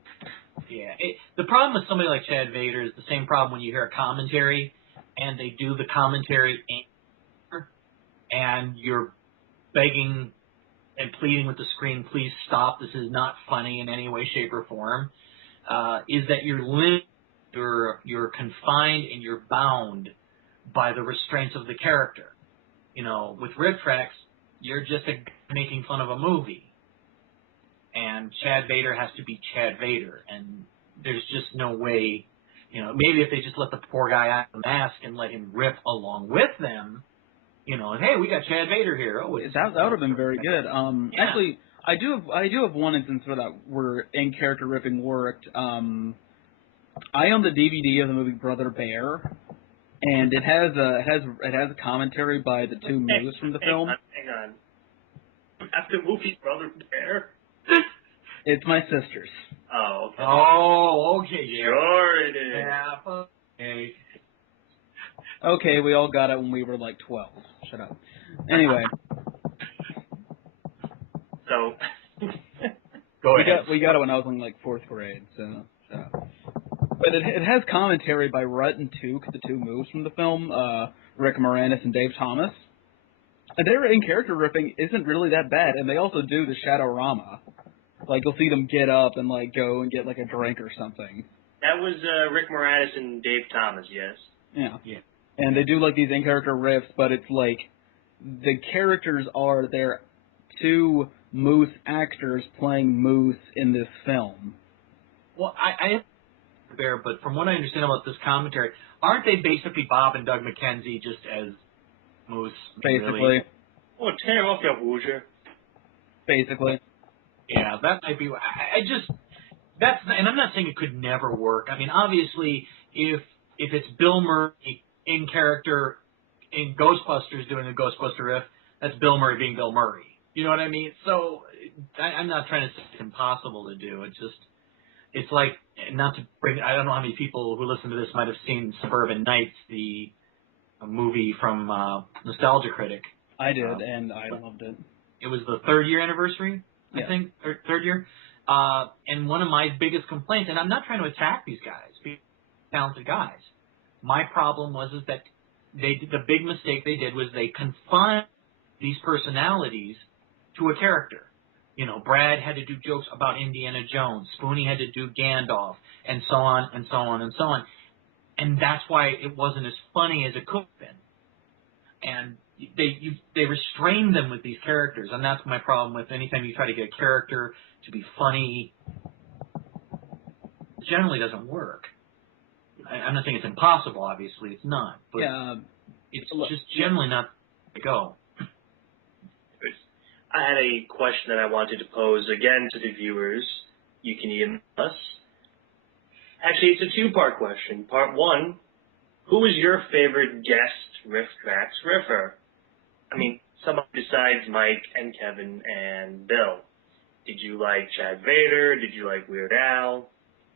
Yeah. The problem with somebody like Chad Vader is the same problem when you hear a commentary, and they do the commentary, and you're begging and pleading with the screen, please stop. This is not funny in any way, shape, or form. Is that you're limited. You're confined and you're bound by the restraints of the character. You know, with RiffTrax, you're just making fun of a movie. And Chad Vader has to be Chad Vader. And there's just no way, maybe if they just let the poor guy out of the mask and let him rip along with them, and hey, we got Chad Vader here. Oh, that would have been very good. Yeah. Actually, I do have one instance where in-character ripping worked. I own the DVD of the movie Brother Bear, and it has a commentary by the two moose from the film. Hang on. After movie Brother Bear? It's my sister's. Oh, okay. Oh, okay. Yeah. Sure it is. Yeah, okay. Okay, we all got it when we were like 12. Shut up. Anyway. So. Go ahead. We got it when I was in like 4th grade, so shut up. But it has commentary by Rhett and Took, the two moves from the film, Rick Moranis and Dave Thomas. And their in-character ripping isn't really that bad, and they also do the Shadowrama. Like, you'll see them get up and, like, go and get, like, a drink or something. That was Rick Moranis and Dave Thomas, yes. Yeah. And they do, like, these in-character riffs, but it's like the characters are their two moose actors playing moose in this film. Well, I Bear, but from what I understand about this commentary, aren't they basically Bob and Doug McKenzie just as moose? Basically. Really? Oh, tear off your Hoosier. Basically. Yeah, that might be. And I'm not saying it could never work. I mean, obviously, if it's Bill Murray in character in Ghostbusters doing a Ghostbuster riff, that's Bill Murray being Bill Murray. You know what I mean? So I'm not trying to say it's impossible to do. It's like, not to bring, I don't know how many people who listen to this might have seen Suburban Nights, the movie from Nostalgia Critic. I did, and I loved it. It was the 3rd year anniversary, I think, or 3rd year. And one of my biggest complaints, and I'm not trying to attack these guys, be talented guys. My problem was that the big mistake they did was they confined these personalities to a character. Brad had to do jokes about Indiana Jones. Spoonie had to do Gandalf, and so on, and so on, and so on. And that's why it wasn't as funny as it could have been. And they restrained them with these characters, and that's my problem with anytime you try to get a character to be funny. It generally doesn't work. I'm not saying it's impossible, obviously. It's not. But it's just generally not to go. I had a question that I wanted to pose again to the viewers. You can email us. Actually, it's a 2-part question. Part 1, who is your favorite guest RiffTrax riffer? I mean, someone besides Mike and Kevin and Bill. Did you like Chad Vader? Did you like Weird Al?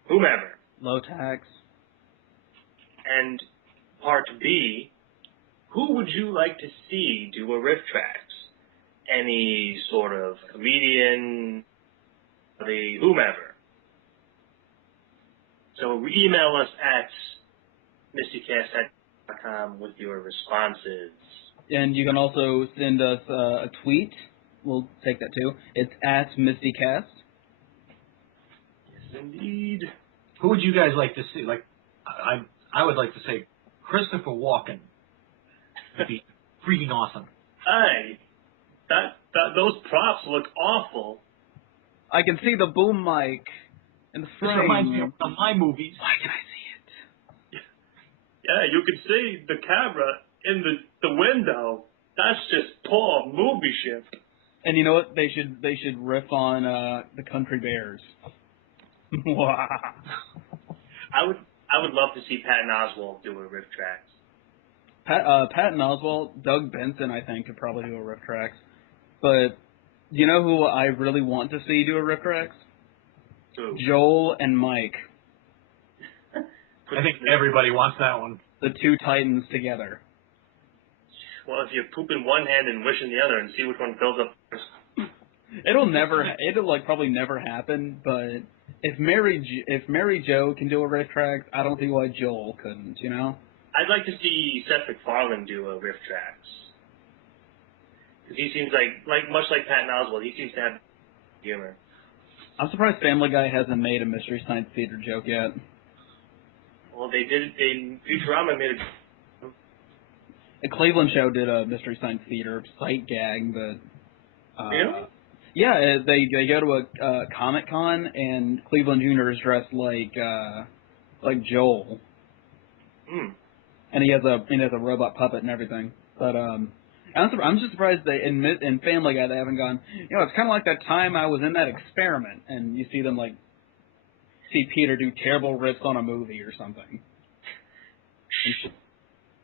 Whomever. Low tax. And part B, who would you like to see do a RiffTrax? Any sort of comedian, whomever. So email us at MSTieCast.com with your responses. And you can also send us a tweet. We'll take that too. It's at MSTieCast. Yes, indeed. Who would you guys like to see? Like, I would like to say Christopher Walken would be freaking awesome. Hey, those props look awful. I can see the boom mic in the This frame. reminds me of one of my movies. Why can I see it? Yeah, you can see the camera in the window. That's just poor movie shift. And you know what? They should riff on the Country Bears. Wow. I would love to see Patton Oswalt do a RiffTrax. Patton Oswalt, Doug Benson, I think, could probably do a RiffTrax. But you know who I really want to see do a RiffTrax? Who? Joel and Mike, I think everybody wants that one. the two Titans together. Well, if you poop in one hand and wish in the other and see which one fills up first. It'll probably never happen, but if Mary Jo can do a RiffTrax, I don't see why Joel couldn't, you know? I'd like to see Seth MacFarlane do a RiffTrax. Because he seems like much like Patton Oswalt, he seems to have humor. I'm surprised Family Guy hasn't made a Mystery Science Theater joke yet. Well, they did it in Futurama. Made a The Cleveland Show did a Mystery Science Theater sight gag, but really? yeah, they go to a Comic Con and Cleveland Jr. is dressed like Joel, and he has a robot puppet and everything. But I'm just surprised they in Family Guy they haven't gone. You know, it's kind of like that time I was in that experiment, and you see them see Peter do terrible riffs on a movie or something.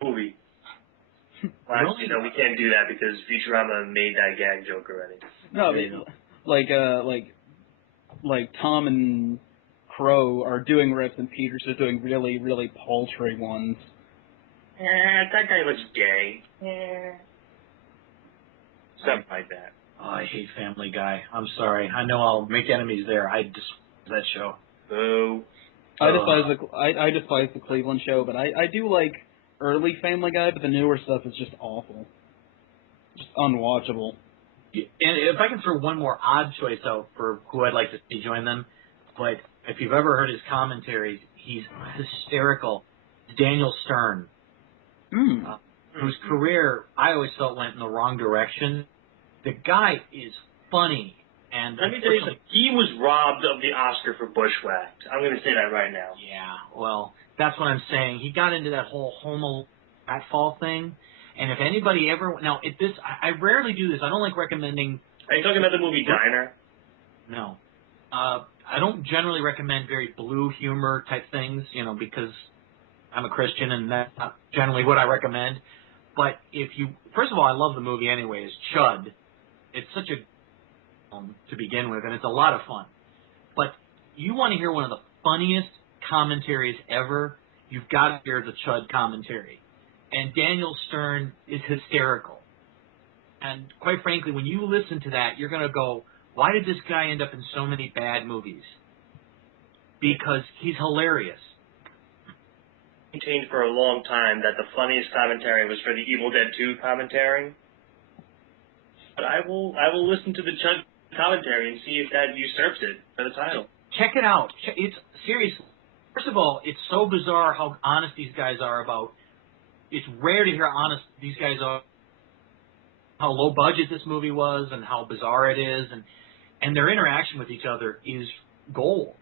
Movie. Well, you know, we can't do that because Futurama made that gag joke already. No, like Tom and Crow are doing riffs, and Peter's just doing really, really paltry ones. That guy looks gay. Something like that. Oh, I hate Family Guy. I'm sorry. I know I'll make enemies there. I despise that show. Boo. I despise the Cleveland Show, but I do like early Family Guy, but the newer stuff is just awful. Just unwatchable. And if I can throw one more odd choice out for who I'd like to see join them, but if you've ever heard his commentaries, he's hysterical. It's Daniel Stern, whose career I always felt went in the wrong direction. The guy is funny. And let me tell you something. He was robbed of the Oscar for Bushwhacked. I'm going to say that right now. Yeah, well, that's what I'm saying. He got into that whole homo pratfall thing. And if anybody ever... Now, I rarely do this. I don't like recommending... Are you talking about the movie Diner? No. I don't generally recommend very blue humor type things, because I'm a Christian and that's not generally what I recommend. But if you... First of all, I love the movie anyways. Chud. It's such a... to begin with, and it's a lot of fun. But you want to hear one of the funniest commentaries ever, you've got to hear the Chud commentary. And Daniel Stern is hysterical. And quite frankly, when you listen to that, you're going to go, why did this guy end up in so many bad movies? Because he's hilarious. I maintained for a long time that the funniest commentary was for the Evil Dead 2 commentary. But I will listen to the Chud commentary and see if that usurps it for the title. Check it out. It's seriously. First of all, it's so bizarre how honest these guys are about. It's rare to hear how honest these guys are. How low budget this movie was, and how bizarre it is, and their interaction with each other is gold.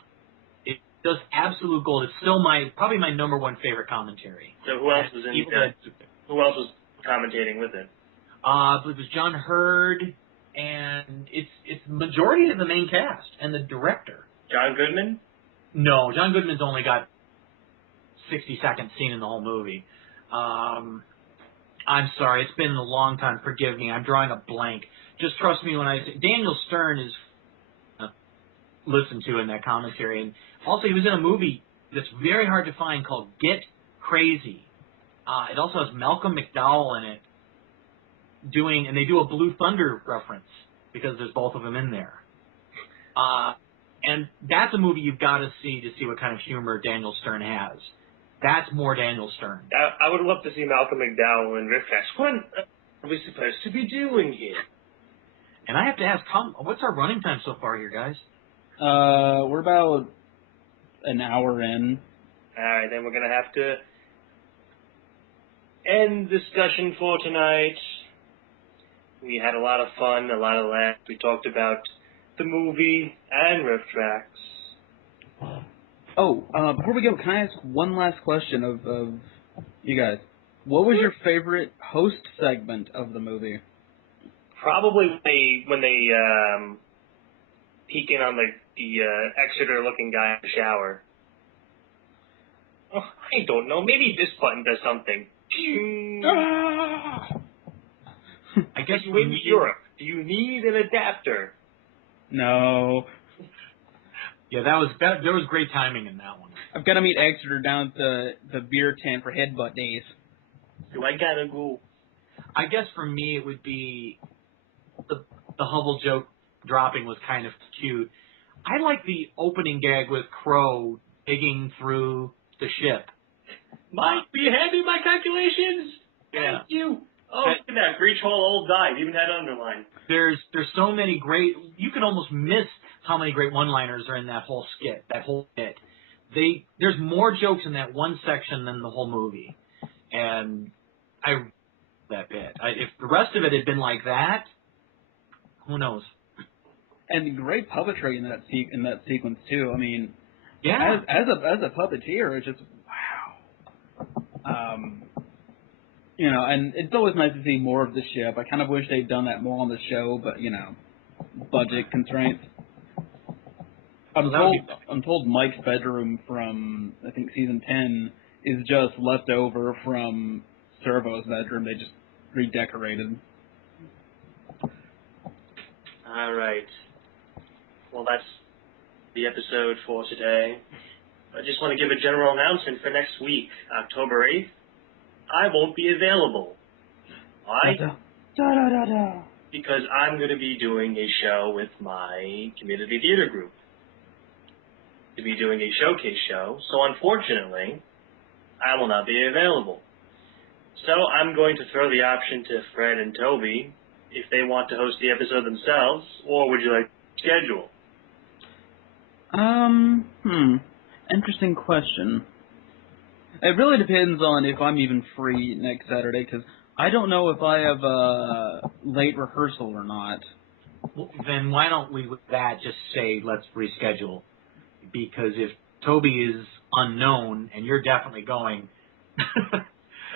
It's just absolute gold. It's still probably my number one favorite commentary. So who else was who else was commentating with it? I believe it was John Hurd. And it's majority of the main cast and the director. John Goodman? No, John Goodman's only got 60-second scene in the whole movie. I'm sorry, it's been a long time. Forgive me, I'm drawing a blank. Just trust me when I say Daniel Stern is listened to in that commentary, and also he was in a movie that's very hard to find called Get Crazy. It also has Malcolm McDowell in it. And they do a Blue Thunder reference because there's both of them in there. And that's a movie you've got to see what kind of humor Daniel Stern has. That's more Daniel Stern. I would love to see Malcolm McDowell in RiffTrax. What are we supposed to be doing here? And I have to ask, what's our running time so far here, guys? We're about an hour in. All right, then we're going to have to end discussion for tonight. We had a lot of fun, a lot of laughs. We talked about the movie and RiffTrax. Oh, before we go, can I ask one last question of you guys? What was your favorite host segment of the movie? Probably when they peek in on the Exeter-looking guy in the shower. Oh, I don't know. Maybe this button does something. I guess you in Europe. Do you need an adapter? No. Yeah, there was great timing in that one. I've got to meet Exeter down at the beer tent for headbutt days. Do I gotta go? I guess for me it would be the Hubble joke dropping was kind of cute. I like the opening gag with Crow digging through the ship. Mike, be happy with my calculations? Yeah. Thank you. Oh, look at that. Breach hole old dive. Even had underline. There's so many great. You can almost miss how many great one-liners are in that whole skit, that whole bit. There's more jokes in that one section than the whole movie, and I that bit. If the rest of it had been like that, who knows? And great puppetry in that sequence too. I mean, yeah, as a puppeteer, it's just wow. You know, and it's always nice to see more of the ship. I kind of wish they'd done that more on the show, but you know, budget constraints. I'm told Mike's bedroom from I think season 10 is just left over from Servo's bedroom. They just redecorated. All right. Well, that's the episode for today. I just want to give a general announcement for next week, October 8th. I won't be available. Why? Because I'm going to be doing a show with my community theater group. To be doing a showcase show, so unfortunately, I will not be available. So I'm going to throw the option to Fred and Toby if they want to host the episode themselves, or would you like to schedule? Interesting question. It really depends on if I'm even free next Saturday, because I don't know if I have a late rehearsal or not. Well, then why don't we, with that, just say let's reschedule? Because if Toby is unknown and you're definitely going...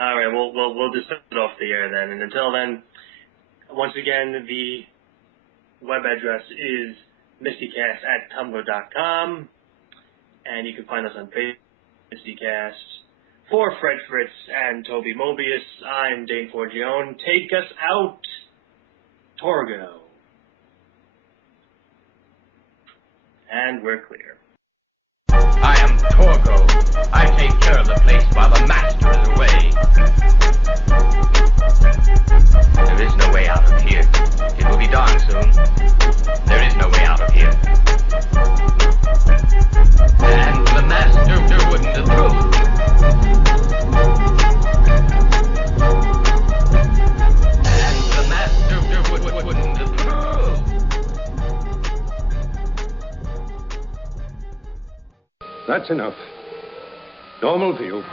All right, we'll discuss it off the air then. And until then, once again, the web address is MSTieCast@tumblr.com, and you can find us on Facebook, MSTieCast. For Fred Fritz and Toby Mobius, I'm Dane Forgione. Take us out, Torgo. And we're clear. I am Torgo. I take care of the place while the master is away. There is no way out of here. It will be dawn soon. There is no way out of here. And the master wouldn't approve. And the master wouldn't approve. That's enough. Normal view.